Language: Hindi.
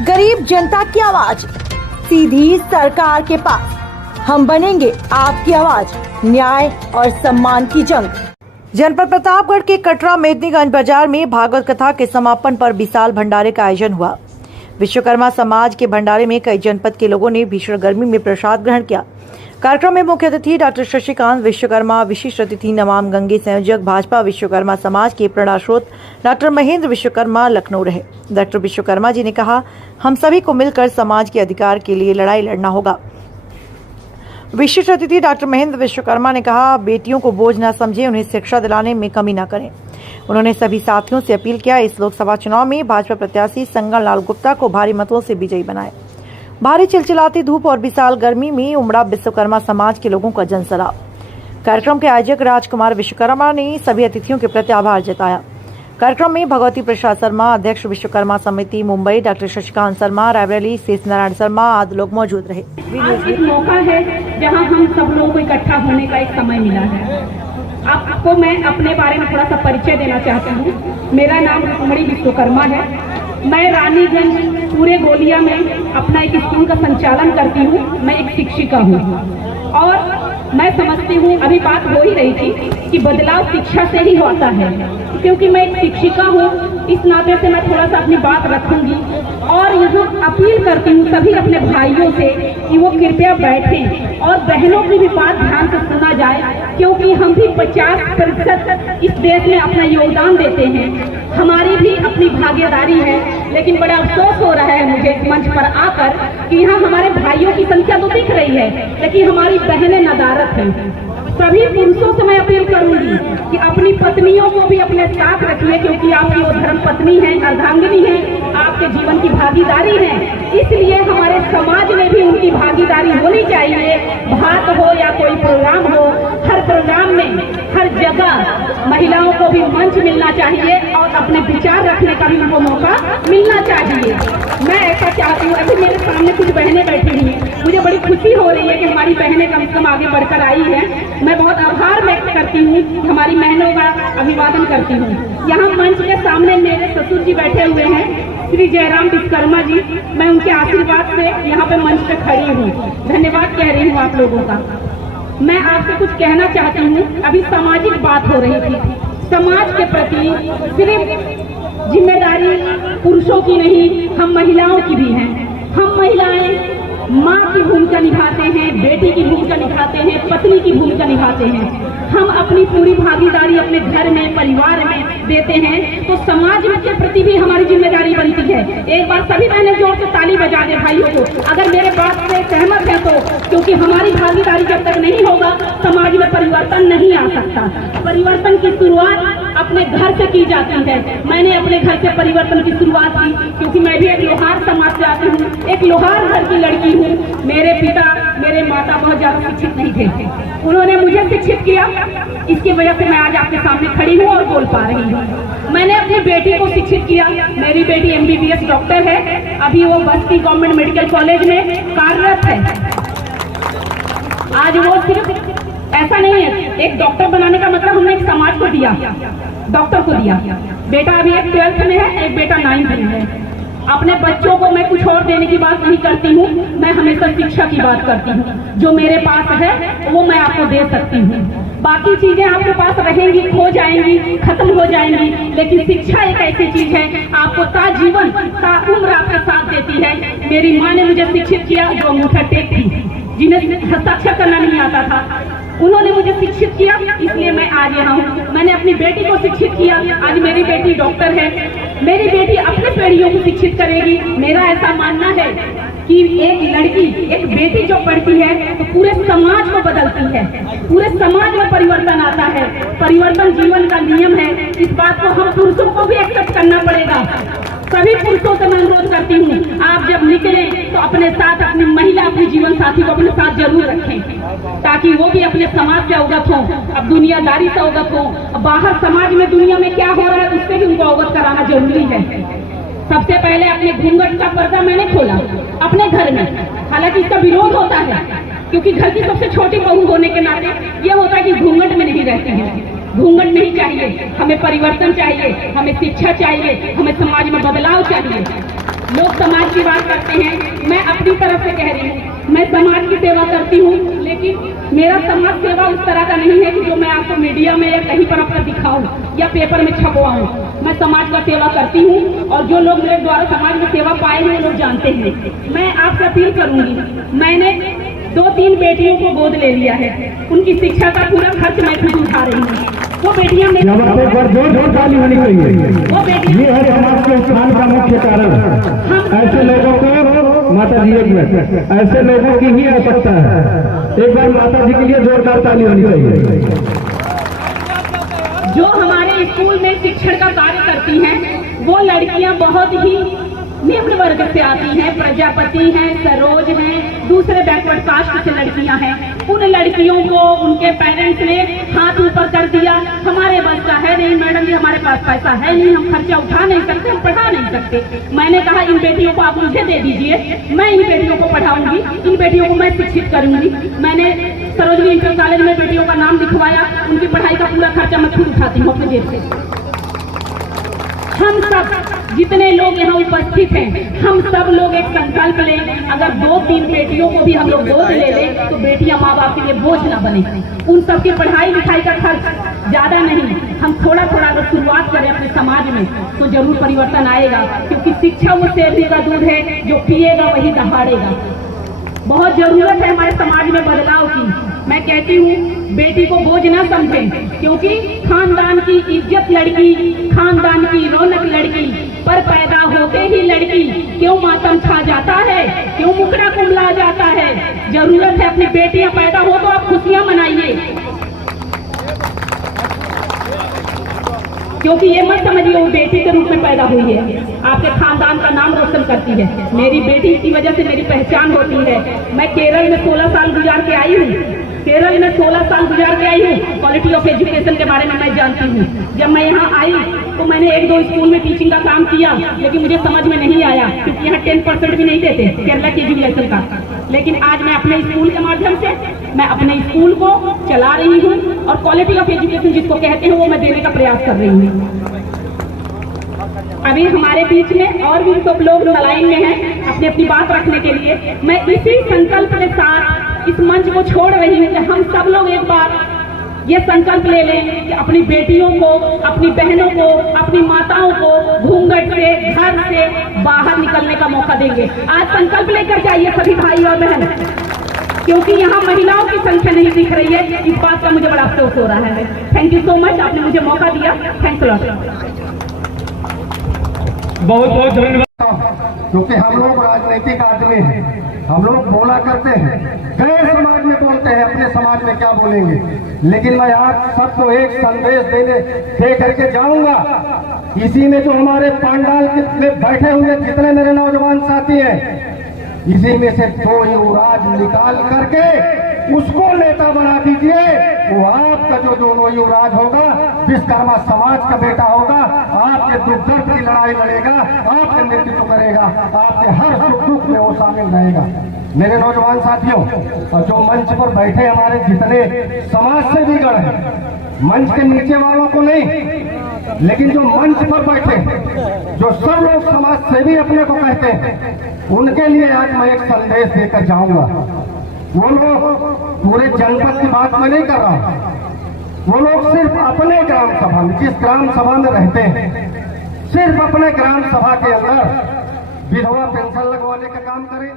गरीब जनता की आवाज सीधी सरकार के पास। हम बनेंगे आपकी आवाज, न्याय और सम्मान की जंग। जनपद प्रतापगढ़ के कटरा मेदिनीगंज बाजार में भागवत कथा के समापन पर विशाल भंडारे का आयोजन हुआ। विश्वकर्मा समाज के भंडारे में कई जनपद के लोगों ने भीषण गर्मी में प्रसाद ग्रहण किया। कार्यक्रम में मुख्य अतिथि डॉक्टर शशिकांत विश्वकर्मा, विशिष्ट अतिथि नमाम गंगे संयोजक भाजपा विश्वकर्मा समाज के प्रेरणास्रोत डॉक्टर महेंद्र विश्वकर्मा लखनऊ रहे। डॉक्टर विश्वकर्मा जी ने कहा, हम सभी को मिलकर समाज के अधिकार के लिए लड़ाई लड़ना होगा। विशिष्ट अतिथि डॉक्टर महेंद्र विश्वकर्मा ने कहा, बेटियों को बोझ न समझें, उन्हें शिक्षा दिलाने में कमी न करें। उन्होंने सभी साथियों से अपील किया, इस लोकसभा चुनाव में भाजपा प्रत्याशी संगन लाल गुप्ता को भारी मतों से विजयी बनाए। भारी चिलचिलाती धूप और विशाल गर्मी में उमड़ा विश्वकर्मा समाज के लोगों का जनसैलाब। कार्यक्रम के आयोजक राजकुमार विश्वकर्मा ने सभी अतिथियों के प्रति आभार जताया। कार्यक्रम में भगवती प्रसाद शर्मा, अध्यक्ष विश्वकर्मा समिति मुंबई, डॉक्टर शशिकांत शर्मा, रायबरेली शेष नारायण शर्मा आदि लोग मौजूद रहे। आज एक मौका है जहां हम सब लोगों को इकट्ठा होने का एक समय मिला है। आपको मैं अपने बारे में थोड़ा सा परिचय देना चाहती हूँ। मेरा नाम रुक्मणी विश्वकर्मा है। मैं रानीगंज पूरे गोलिया में अपना एक स्कूल का संचालन करती हूँ। मैं एक शिक्षिका हूँ और मैं समझती हूँ, अभी बात हो ही रही थी कि बदलाव शिक्षा से ही होता है। क्योंकि मैं एक शिक्षिका हूँ, इस नाते से मैं थोड़ा सा अपनी बात रखूंगी और यहाँ अपील करती हूँ सभी अपने भाइयों से कि वो कृपया बैठें और बहनों की भी बात ध्यान से सुना जाए, क्योंकि हम भी 50% इस देश में अपना योगदान देते हैं। हमारी भी अपनी भागीदारी है, लेकिन बड़ा अफसोस हो रहा है मुझे मंच पर आकर कि यहाँ हमारे भाइयों की संख्या तो दिख रही है, लेकिन हमारी बहनें नदारत हैं। सभी पुरुषों से मैं अपील करूंगी कि अपनी पत्नियों को भी अपने साथ रखिए, क्योंकि आपकी वो धर्म पत्नी है, अर्धांगिनी है, आपके जीवन की भागीदारी है। इसलिए हमारे समाज में भी उनकी भागीदारी होनी चाहिए। बात हो या कोई प्रोग्राम हो, हर प्रोग्राम में हर जगह महिलाओं को भी मंच मिलना चाहिए और अपने विचार रखने का भी उनको मौका मिलना चाहिए। मैं ऐसा चाहती हूँ। अभी मेरे सामने कुछ बहनें बैठी हुई हैं, मुझे बड़ी खुशी हो रही है कि हमारी बहनें कम से कम आगे बढ़कर आई हैं। मैं बहुत आभार व्यक्त करती हूँ, हमारी बहनों का अभिवादन करती हूँ। यहाँ मंच के सामने मेरे ससुर जी बैठे हुए हैं, श्री जयराम विश्वकर्मा जी। मैं उनके आशीर्वाद से यहाँ पे मंच पे खड़ी हूँ। धन्यवाद कह रही हूँ आप लोगों का। मैं आपसे कुछ कहना चाहती हूँ। अभी सामाजिक बात हो रही थी, समाज के प्रति सिर्फ जिम्मेदारी पुरुषों की नहीं, हम महिलाओं की भी है। हम महिलाएं माँ की भूमिका निभाते हैं, बेटी की भूमिका निभाते हैं, पत्नी की भूमिका निभाते हैं। हम अपनी पूरी भागीदारी अपने घर में, परिवार में देते हैं, तो समाज के प्रति भी हमारी जिम्मेदारी बनती है। एक बार सभी बहनें जोर से ताली बजा दें भाइयों को, अगर मेरे बात से सहमत है तो, क्योंकि हमारी भागीदारी जब तक नहीं होगा समाज में परिवर्तन नहीं आ सकता। परिवर्तन की शुरुआत अपने घर से की जाती है। मैंने अपने घर से परिवर्तन की शुरुआत की, क्योंकि मैं भी एक लोहार समाज से आती हूँ, एक लोहार घर की लड़की हूँ। मेरे पिता, मेरे माता बहुत ज्यादा शिक्षित नहीं थे, उन्होंने मुझे शिक्षित किया। इसकी वजह से मैं आज आपके सामने खड़ी हूँ और बोल पा रही हूँ। मैंने अपनी बेटी को शिक्षित किया। मेरी बेटी MBBS डॉक्टर है, अभी वो बस्ती गवर्नमेंट मेडिकल कॉलेज में कार्यरत है। आज वो सिर्फ ऐसा नहीं है, एक डॉक्टर बनाने का मतलब हमने एक समाज को दिया, डॉक्टर को दिया। बेटा अभी एक 12th में है, एक बेटा 9th में है। अपने बच्चों को मैं कुछ और देने की बात नहीं करती हूँ, मैं हमेशा शिक्षा की बात करती हूँ। जो मेरे पास है वो मैं आपको दे सकती हूँ। बाकी चीजें आपके पास रहेंगी, खो जाएंगी, खत्म हो जाएंगी, लेकिन शिक्षा एक ऐसी चीज है आपको ताजीवन, ताउम्र आपका साथ देती है। मेरी माँ ने मुझे शिक्षित किया, जो अंगूठा टेक थी, जिन्हें हस्ताक्षर करना नहीं आता था, उन्होंने मुझे शिक्षित किया, इसलिए मैं आज यहाँ हूँ। मैंने अपनी बेटी को शिक्षित किया, आज मेरी बेटी डॉक्टर है। मेरी बेटी अपने पीढ़ियों को शिक्षित करेगी। मेरा ऐसा मानना है कि एक लड़की, एक बेटी जो पढ़ती है तो पूरे समाज को बदलती है, पूरे समाज में परिवर्तन आता है। परिवर्तन जीवन का नियम है, इस बात को हम पुरुषों को भी एक्सेप्ट करना पड़ेगा। सभी पुरुषों से मैं अनुरोध करती हूँ, आप जब निकले तो अपने साथ अपनी महिला, अपनी जीवन साथी को अपने साथ जरूर रखें, ताकि वो भी अपने समाज से अवगत हो, अब दुनियादारी से अवगत हो। बाहर समाज में, दुनिया में क्या हो रहा है उससे भी उनको अवगत कराना जरूरी है। सबसे पहले अपने घूंघट का पर्दा मैंने खोला अपने घर में। हालांकि इसका विरोध होता है, क्योंकि घर की सबसे छोटी बहू होने के नाते ये होता है कि घूंघट में नहीं रहती है। घूंघट नहीं चाहिए, हमें परिवर्तन चाहिए, हमें शिक्षा चाहिए, हमें समाज में बदलाव चाहिए। लोग समाज की बात करते हैं, मैं अपनी तरफ से कह रही हूँ, मैं समाज की सेवा करती हूँ, लेकिन मेरा समाज सेवा उस तरह का नहीं है कि जो मैं आपको मीडिया में या कहीं पर आपको दिखाऊं या पेपर में छपवाऊं। मैं समाज का सेवा करती हूँ और जो लोग मेरे द्वारा समाज में सेवा पाए हैं वो लोग जानते हैं। मैं आपसे अपील करूंगी, मैंने 2-3 बेटियों को गोद ले लिया है, उनकी शिक्षा का पूरा खर्च मैं खुद उठा रही हूँ। वो बेटियां मेरी जोर ताली होनी चाहिए। वो बेटियां ये है समाज के उत्थान का मुख्य कारण। ऐसे लोगों को माता जी ऐसे लोगों की ही आवश्यकता है। एक बार माता जी के लिए जोरदार ताली होनी चाहिए। जो हमारे स्कूल में शिक्षण का कार्य करती हैं, वो लड़कियां बहुत ही निम्न वर्ग से आती हैं, प्रजापति हैं, सरोज हैं, दूसरे बैकवर्ड कास्ट से लड़कियां हैं। उन लड़कियों को उनके पेरेंट्स ने हाथ ऊपर कर दिया, हमारे बस का है नहीं मैडम जी, हमारे पास पैसा है नहीं, हम खर्चा उठा नहीं सकते, हम पढ़ा नहीं सकते। मैंने कहा इन बेटियों को आप मुझे दे दीजिए, मैं इन बेटियों को पढ़ाऊंगी, इन बेटियों को मैं शिक्षित करूंगी। मैंने सरोजनी इंटर कॉलेज में बेटियों का नाम लिखवाया, उनकी पढ़ाई का पूरा खर्चा मैं खुद उठाती हूँ अपने जेब से। हम सब जितने लोग यहाँ उपस्थित हैं, हम सब लोग एक संकल्प लें, अगर 2-3 बेटियों को भी हम लोग गोद ले लें तो बेटियां माँ बाप के लिए बोझ ना बने। उन सबकी पढ़ाई लिखाई का खर्च ज्यादा नहीं, हम थोड़ा थोड़ा अगर शुरुआत करें अपने समाज में तो जरूर परिवर्तन आएगा, क्योंकि शिक्षा वो शेरनी का दूध है, जो पिएगा वही दहाड़ेगा। बहुत जरूरत है हमारे समाज में बदलाव की। मैं कहती हूँ बेटी को बोझ ना समझें, क्योंकि खानदान की इज्जत लड़की, खानदान की रौनक लड़की, पर पैदा होते ही लड़की क्यों मातम छा जाता है, क्यों मुखड़ा कुमला जाता है। जरूरत है अपनी बेटियां पैदा हो तो आप खुशियां मनाइए, क्योंकि ये मत समझिए वो बेटी के रूप में पैदा हुई है, आपके खानदान का नाम रोशन करती है। मेरी बेटी की वजह से मेरी पहचान होती है। मैं केरल में 16 साल गुजार के आई हूँ, केरल में 16 साल गुजार के आई हूँ। क्वालिटी ऑफ एजुकेशन के बारे में मैं जानती हूँ। जब मैं यहाँ आई तो मैंने 1-2 स्कूल में टीचिंग का काम किया, लेकिन मुझे समझ में नहीं आया, क्योंकि यहाँ 10% भी नहीं देते केरला की एजुकेशन का। लेकिन आज मैं अपने स्कूल के माध्यम से मैं अपने स्कूल को चला रही हूँ और क्वालिटी ऑफ एजुकेशन जिसको कहते हैं वो मैं देने का प्रयास कर रही हूँ। अभी हमारे बीच में और भी सब लोग लाइन में हैं अपनी अपनी बात रखने के लिए। मैं इसी संकल्प के साथ इस मंच को छोड़ रही हूँ कि हम सब लोग एक बार ये संकल्प ले लें कि अपनी बेटियों को, अपनी बहनों को, अपनी माताओं को घूंघट से, घर से बाहर निकलने का मौका देंगे। आज संकल्प लेकर जाइए सभी भाई और बहन, क्योंकि यहाँ महिलाओं की संख्या नहीं दिख रही है। इस बात का मुझे बड़ा अफसोस हो रहा है। थैंक यू सो मच, आपने मुझे मौका दिया। Thanks lot. बहुत बहुत धन्यवाद। क्योंकि हम लोग राजनीतिक आदमी हैं, हम लोग बोला करते हैं, गैर समाज में बोलते हैं, अपने समाज में क्या बोलेंगे। लेकिन मैं आज सबको एक संदेश दे करके जाऊंगा। इसी में जो हमारे पांडाल में बैठे हुए जितने मेरे नौजवान साथी हैं, इसी में से 2 युवराज निकाल करके उसको नेता बना दीजिए। वो आपका जो दोनों युवराज होगा, विश्वकर्मा समाज का बेटा होगा, आपके दुख दर्द की लड़ाई लड़ेगा, आपके नेतृत्व करेगा, आपके हर सुख दुख में वो शामिल रहेगा। मेरे नौजवान साथियों, और जो मंच पर बैठे हमारे जितने समाज से बिगड़ हैं, मंच के नीचे वालों को नहीं, लेकिन जो मंच पर बैठे, जो सब लोग समाज सेवी अपने को कहते हैं, उनके लिए आज मैं एक संदेश देकर जाऊंगा। वो लोग पूरे जनपद की बात मैं नहीं कर रहा हूं, वो लोग सिर्फ अपने ग्राम सभा में, जिस ग्राम सभा में रहते हैं, सिर्फ अपने ग्राम सभा के अंदर विधवा पेंशन लगवाने का काम करें।